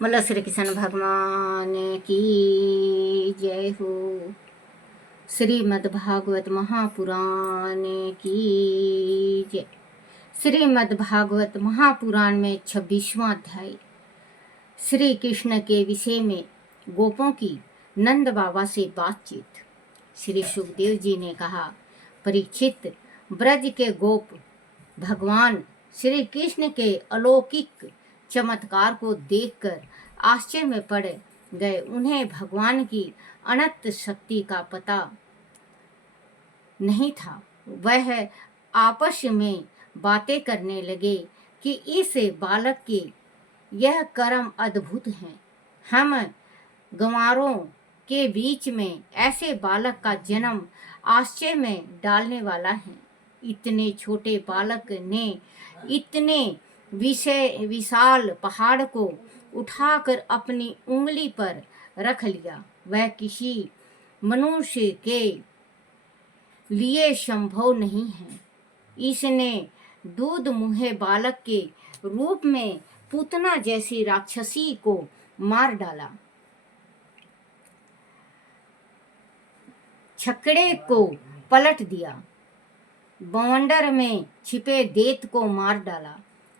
बोलो श्री कृष्ण भगवान की जय हो। श्रीमद् भागवत महापुराण की जय। श्रीमद् भागवत महापुराण में 26वां अध्याय श्री कृष्ण के विषय में गोपों की नंद बाबा से बातचीत। श्री सुखदेव जी ने कहा, परीक्षित, ब्रज के गोप भगवान श्री कृष्ण के अलौकिक चमत्कार को देखकर आश्चर्य में पड़ गए। उन्हें भगवान की अनंत शक्ति का पता नहीं था। वह आपस में बातें करने लगे कि इस बालक के यह कर्म अद्भुत हैं। हम गंवारों के बीच में ऐसे बालक का जन्म आश्चर्य में डालने वाला है। इतने छोटे बालक ने इतने विशाल पहाड़ को उठाकर अपनी उंगली पर रख लिया। वह किसी मनुष्य के लिए संभव नहीं है। इसने दूध मुहे बालक के रूप में पूतना जैसी राक्षसी को मार डाला, छकड़े को पलट दिया, बवंडर में छिपे देत को मार डाला,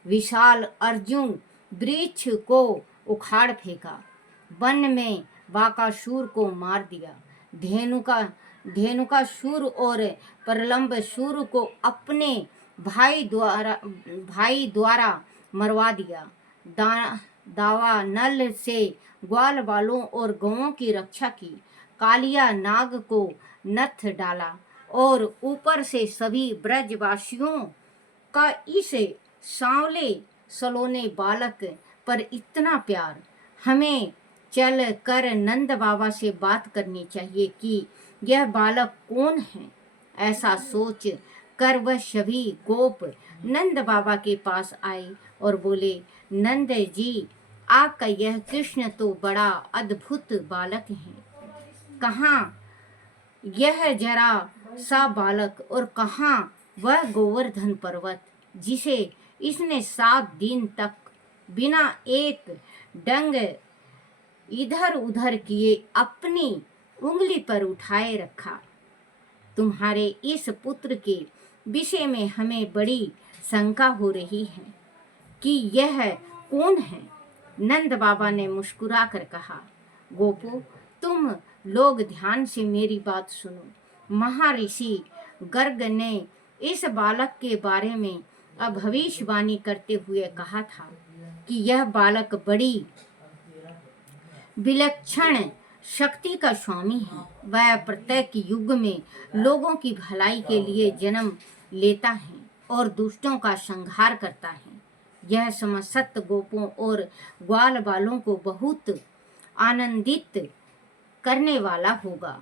विशाल अर्जुन वृक्ष को उखाड़ फेंका, वन में बाकासुर को मार दिया, धेनुकासुर और प्रलंबसुर को अपने भाई द्वारा मरवा दिया, दावानल से ग्वाल बालों और गौओं की रक्षा की, कालिया नाग को नथ डाला और ऊपर से सभी ब्रजवासियों का इस सांवले सलोने बालक पर इतना प्यार। हमें चल कर नंद बाबा से बात करनी चाहिए कि यह बालक कौन है। ऐसा सोच कर वह सभी गोप नंद बाबा के पास आए और बोले, नंद जी, आपका यह कृष्ण तो बड़ा अद्भुत बालक है। कहाँ यह जरा सा बालक और कहाँ वह गोवर्धन पर्वत जिसे इसने 7 दिन तक बिना एक डंग इधर उधर किए अपनी उंगली पर उठाए रखा। तुम्हारे इस पुत्र के विषय में हमें बड़ी शंका हो रही है कि यह कौन है। नंद बाबा ने मुस्कुरा कर कहा, गोपो, तुम लोग ध्यान से मेरी बात सुनो। महर्षि गर्ग ने इस बालक के बारे में भविष्यवाणी करते हुए कहा था कि यह बालक बड़ी विलक्षण शक्ति का स्वामी है। वह प्रत्येक युग में लोगों की भलाई के लिए जन्म लेता है और दुष्टों का संहार करता है। यह समस्त गोपों और ग्वाल बालों को बहुत आनंदित करने वाला होगा।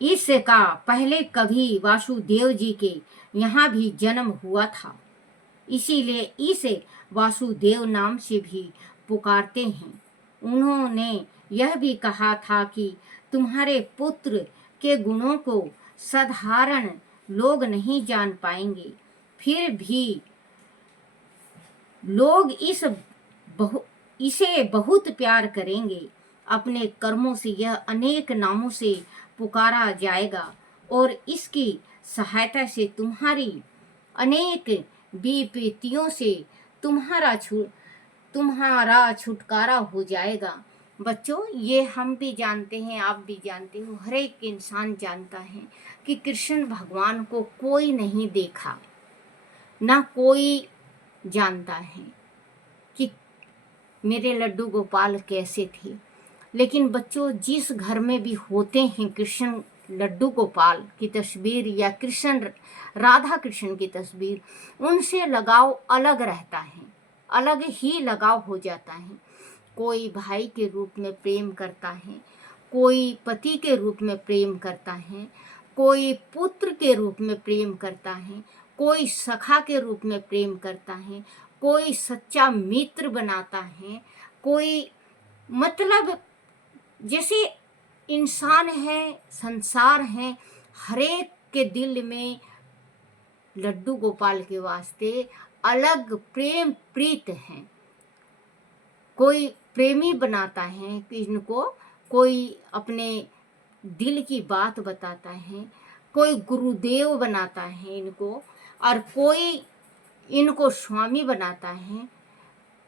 इसका पहले कभी वासुदेव जी के यहाँ भी जन्म हुआ था, इसीलिए इसे वासुदेव नाम से भी पुकारते हैं। उन्होंने यह भी कहा था कि तुम्हारे पुत्र के गुणों को साधारण लोग नहीं जान पाएंगे, फिर भी लोग इसे बहुत प्यार करेंगे। अपने कर्मों से यह अनेक नामों से पुकारा जाएगा और इसकी सहायता से तुम्हारी अनेक विपत्तियों से तुम्हारा छुटकारा हो जाएगा। बच्चों, ये हम भी जानते हैं, आप भी जानते हो, हर एक इंसान जानता है कि कृष्ण भगवान को कोई नहीं देखा, ना कोई जानता है कि मेरे लड्डू गोपाल कैसे थे। लेकिन बच्चों, जिस घर में भी होते हैं कृष्ण लड्डू गोपाल की तस्वीर या कृष्ण राधा कृष्ण की तस्वीर, उनसे लगाव अलग रहता है, अलग ही लगाव हो जाता है। कोई भाई के रूप में प्रेम करता है, कोई पति के रूप में प्रेम करता है, कोई पुत्र के रूप में प्रेम करता है, कोई सखा के रूप में प्रेम करता है, कोई सच्चा मित्र बनाता है, कोई मतलब जैसे इंसान है, संसार है, हरेक के दिल में लड्डू गोपाल के वास्ते अलग प्रेम प्रीत हैं। कोई प्रेमी बनाता है कि इनको, कोई अपने दिल की बात बताता है, कोई गुरुदेव बनाता है इनको, और कोई इनको स्वामी बनाता है,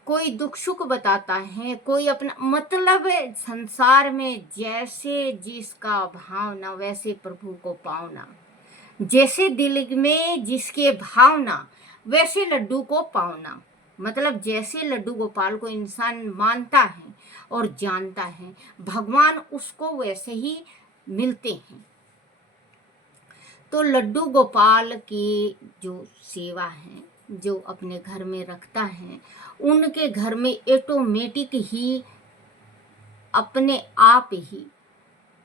कोई दुख सुख बताता है, कोई अपना मतलब संसार में जैसे जिसका भावना वैसे प्रभु को पावना, जैसे दिल में जिसके भावना वैसे लड्डू को पावना। मतलब जैसे लड्डू गोपाल को इंसान मानता है और जानता है, भगवान उसको वैसे ही मिलते हैं। तो लड्डू गोपाल की जो सेवा है, जो अपने घर में रखता है, उनके घर में ऑटोमेटिक ही अपने आप ही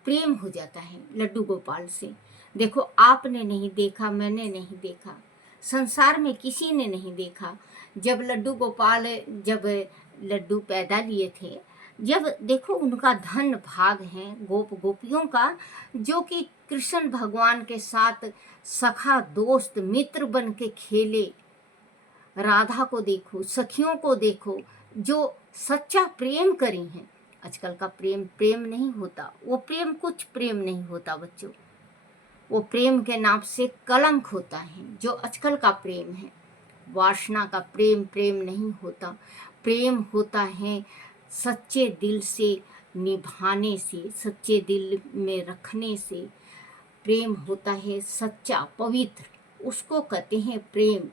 प्रेम हो जाता है लड्डू गोपाल से। देखो, आपने नहीं देखा, मैंने नहीं देखा, संसार में किसी ने नहीं देखा। जब लड्डू गोपाल, जब लड्डू पैदा लिए थे, जब देखो उनका धन भाग है गोप गोपियों का, जो कि कृष्ण भगवान के साथ सखा दोस्त मित्र बन के खेले। राधा को देखो, सखियों को देखो, जो सच्चा प्रेम करी हैं। आजकल का प्रेम प्रेम नहीं होता, वो प्रेम कुछ प्रेम नहीं होता बच्चों, वो प्रेम के नाम से कलंक होता है जो आजकल का प्रेम है। वासना का प्रेम प्रेम नहीं होता, प्रेम होता है सच्चे दिल से निभाने से, सच्चे दिल में रखने से। प्रेम होता है सच्चा पवित्र, उसको कहते हैं प्रेम।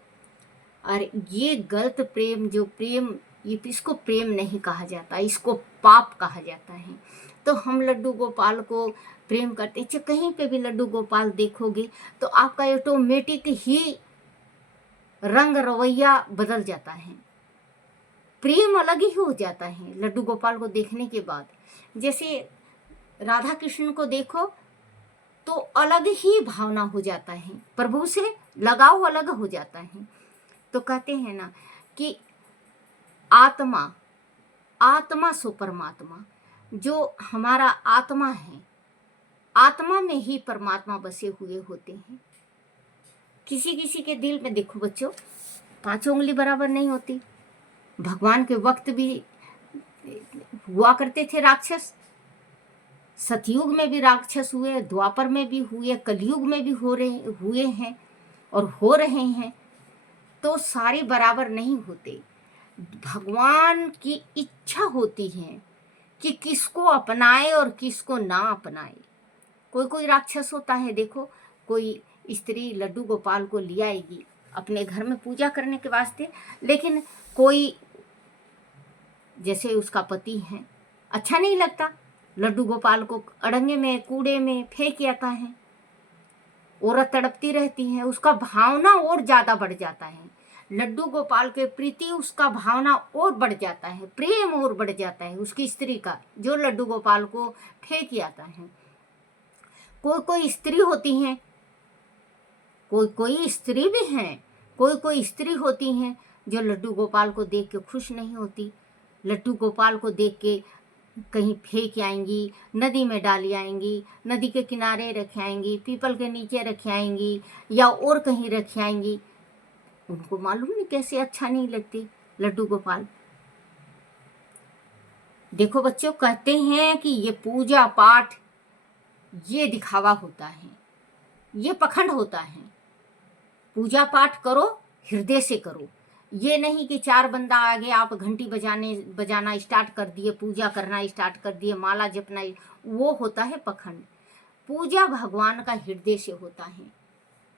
और ये गलत प्रेम, जो प्रेम, ये इसको प्रेम नहीं कहा जाता, इसको पाप कहा जाता है। तो हम लड्डू गोपाल को प्रेम करते हैं। कहीं पे भी लड्डू गोपाल देखोगे तो आपका ऑटोमेटिक ही रंग रवैया बदल जाता है, प्रेम अलग ही हो जाता है लड्डू गोपाल को देखने के बाद। जैसे राधा कृष्ण को देखो तो अलग ही भावना हो जाता है, प्रभु से लगाव अलग हो जाता है। तो कहते हैं ना कि आत्मा, आत्मा सो परमात्मा, जो हमारा आत्मा है, आत्मा में ही परमात्मा बसे हुए होते हैं। किसी किसी के दिल में देखो बच्चों, 5 उंगली बराबर नहीं होती। भगवान के वक्त भी हुआ करते थे राक्षस, सतयुग में भी राक्षस हुए, द्वापर में भी हुए, कलयुग में भी हुए हैं और हो रहे हैं। तो सारे बराबर नहीं होते। भगवान की इच्छा होती है कि किसको अपनाए और किसको ना अपनाए। कोई कोई राक्षस होता है, देखो कोई स्त्री लड्डू गोपाल को ले आएगी अपने घर में पूजा करने के वास्ते, लेकिन कोई जैसे उसका पति है, अच्छा नहीं लगता, लड्डू गोपाल को अड़ंगे में कूड़े में फेंक आता है। औरत तड़पती रहती है, उसका भावना और ज़्यादा बढ़ जाता है। लड्डू गोपाल के प्रति उसका भावना और बढ़ जाता है, प्रेम और बढ़ जाता है उसकी स्त्री का, जो लड्डू गोपाल को फेंक आता है। कोई कोई स्त्री होती हैं, कोई कोई स्त्री भी हैं, कोई कोई स्त्री होती हैं जो लड्डू गोपाल को देख के खुश नहीं होती। लड्डू गोपाल को देख के कहीं फेंक आएंगी, नदी में डाली आएंगी, नदी के किनारे रख आएंगी, पीपल के नीचे रख आएंगी, या और कहीं रख आएंगी। उनको मालूम नहीं कैसे अच्छा नहीं लगती लड्डू गोपाल। देखो बच्चों, कहते हैं कि ये पूजा पाठ, ये दिखावा होता है, ये पखंड होता है। पूजा पाठ करो, हृदय से करो। ये नहीं कि 4 बंदा आगे आप घंटी बजाना स्टार्ट कर दिए, पूजा करना स्टार्ट कर दिए, माला जपना, वो होता है पखंड। पूजा भगवान का हृदय से होता है।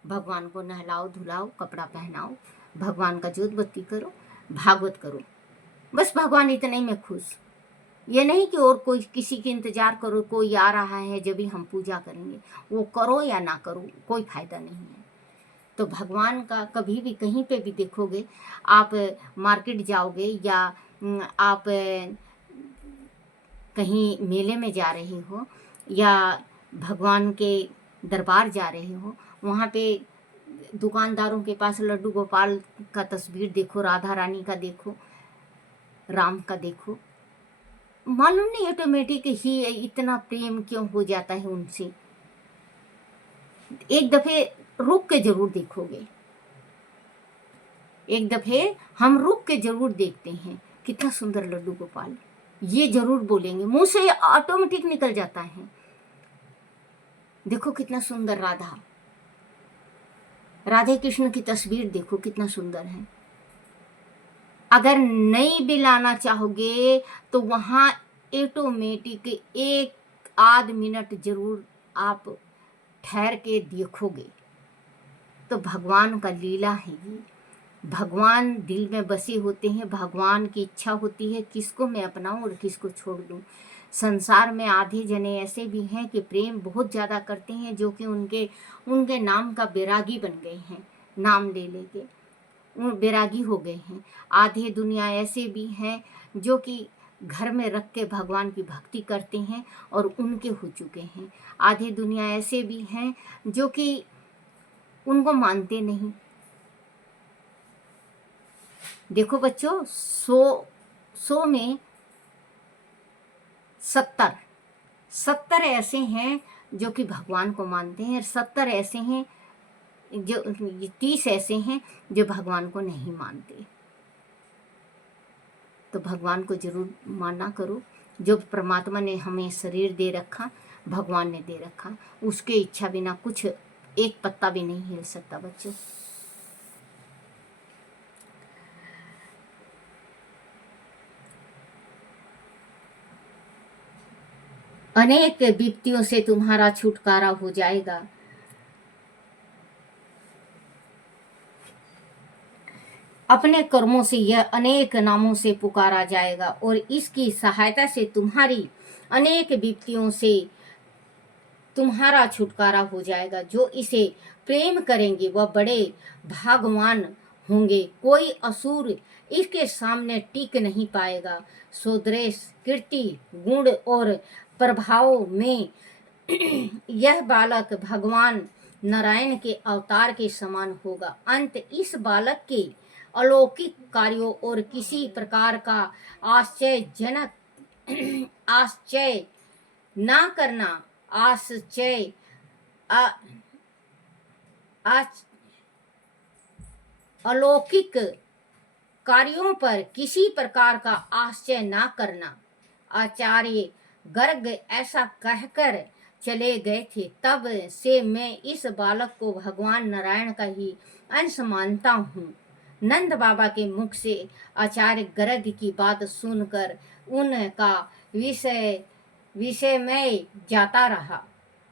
भगवान को नहलाओ धुलाओ, कपड़ा पहनाओ, भगवान का जोत बत्ती करो, भागवत करो, बस भगवान इतने में खुश। ये नहीं कि और कोई किसी के इंतजार करो, कोई आ रहा है जब भी हम पूजा करेंगे। वो करो या ना करो, कोई फायदा नहीं है। तो भगवान का कभी भी कहीं पे भी देखोगे, आप मार्केट जाओगे या आप कहीं मेले में जा रहे हो या भगवान के दरबार जा रहे हो, वहाँ पे दुकानदारों के पास लड्डू गोपाल का तस्वीर देखो, राधा रानी का देखो, राम का देखो, मालूम नहीं ऑटोमेटिक ही इतना प्रेम क्यों हो जाता है उनसे। एक दफे रुक के जरूर देखोगे। एक दफ़े हम रुक के जरूर देखते हैं, कितना सुंदर लड्डू गोपाल, ये जरूर बोलेंगे, मुंह से ऑटोमेटिक निकल जाता है। देखो कितना सुंदर राधे कृष्ण की तस्वीर देखो कितना सुंदर है। अगर नहीं भी लाना चाहोगे तो वहाँ ऑटोमेटिक एक आध मिनट जरूर आप ठहर के देखोगे। तो भगवान का लीला है ये। भगवान दिल में बसे होते हैं, भगवान की इच्छा होती है किसको मैं अपनाऊं और किसको छोड़ दूं। संसार में आधे जने ऐसे भी हैं कि प्रेम बहुत ज़्यादा करते हैं, जो कि उनके नाम का बैरागी बन गए हैं, नाम ले लेके बैरागी हो गए हैं। आधे दुनिया ऐसे भी हैं जो कि घर में रख के भगवान की भक्ति करते हैं और उनके हो चुके हैं। आधे दुनिया ऐसे भी हैं जो कि उनको मानते नहीं। देखो बच्चों, 100 में 70 ऐसे हैं जो कि भगवान को मानते हैं, और 70 ऐसे हैं जो 30 ऐसे हैं जो भगवान को नहीं मानते। तो भगवान को जरूर माना करो। जो परमात्मा ने हमें शरीर दे रखा, भगवान ने दे रखा, उसके इच्छा बिना कुछ एक पत्ता भी नहीं हिल सकता बच्चों। अनेक विपत्तियों से तुम्हारा छुटकारा हो जाएगा। अपने कर्मों से यह अनेक नामों से पुकारा जाएगा और इसकी सहायता से तुम्हारी अनेक विपत्तियों से तुम्हारा छुटकारा हो जाएगा। जो इसे प्रेम करेंगे वह बड़े भाग्यवान होंगे। कोई असुर इसके सामने टिक नहीं पाएगा। स्वदेश, कीर्ति, गुण और प्रभाव में यह बालक भगवान नारायण के अवतार के समान होगा। अंत इस बालक के अलौकिक कार्यों और किसी प्रकार का आश्चर्यजनक आश्चर्य ना करना, आश्चर्य अलौकिक कार्यों पर किसी प्रकार का आश्चर्य ना करना। आचार्य गर्ग ऐसा कहकर चले गए थे। तब से मैं इस बालक को भगवान नारायण का ही अंश मानता हूँ। नंद बाबा के मुख से आचार्य गर्ग की बात सुनकर उनका विषय में जाता रहा।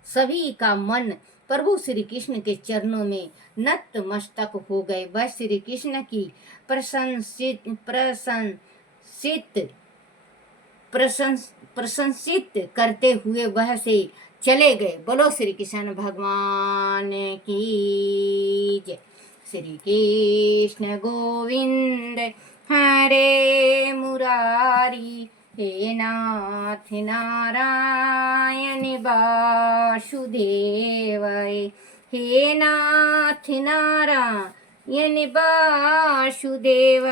सभी का मन प्रभु श्री कृष्ण के चरणों में नतमस्तक हो गए। वह श्री कृष्ण की प्रशंसित करते हुए वह से चले गए। बोलो श्री कृष्ण भगवान की जय। श्री कृष्ण गोविंद हरे मुरारी, हे नाथ नारायण वासुदेव, हे नाथ नारायण वासुदेव,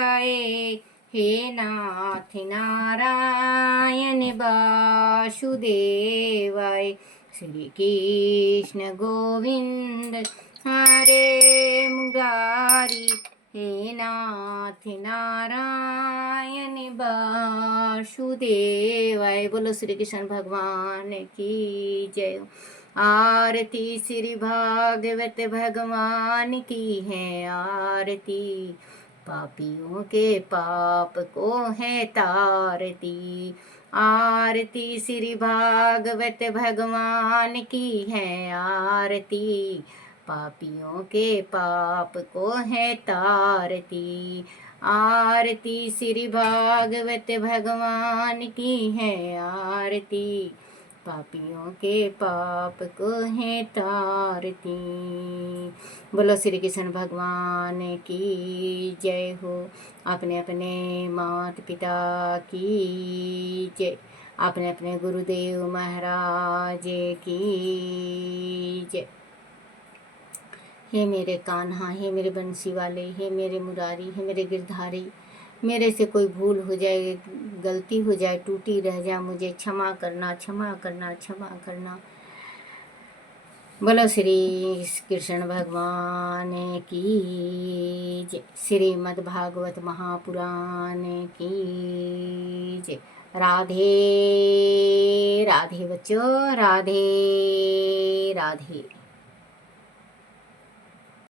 हे नाथ नारायण वासुदेव। श्री कृष्ण गोविंद हरे मुरारी, हे नाथ नारायण वासुदेव। बोलो श्री कृष्ण भगवान की जय। आरती श्री भागवत भगवान की है आरती, पापियों के पाप को है तारती। आरती श्री भागवत भगवान की है आरती, पापियों के पाप को है तारती। आरती श्री भागवत भगवान की है आरती, पापियों के पाप को है तारती। बोलो श्री कृष्ण भगवान की जय हो। अपने अपने माता पिता की जय, अपने अपने गुरुदेव महाराज की जय। हे मेरे कान्हा, हे मेरे बंसी वाले, हे मेरे मुरारी, हे मेरे गिरधारी, मेरे से कोई भूल हो जाए, गलती हो जाए, टूटी रह जाए, मुझे क्षमा करना, क्षमा करना, क्षमा करना। बोलो श्री कृष्ण भगवान की जय। श्रीमद् भागवत महापुराण की जय। राधे राधे बच्चों, राधे राधे।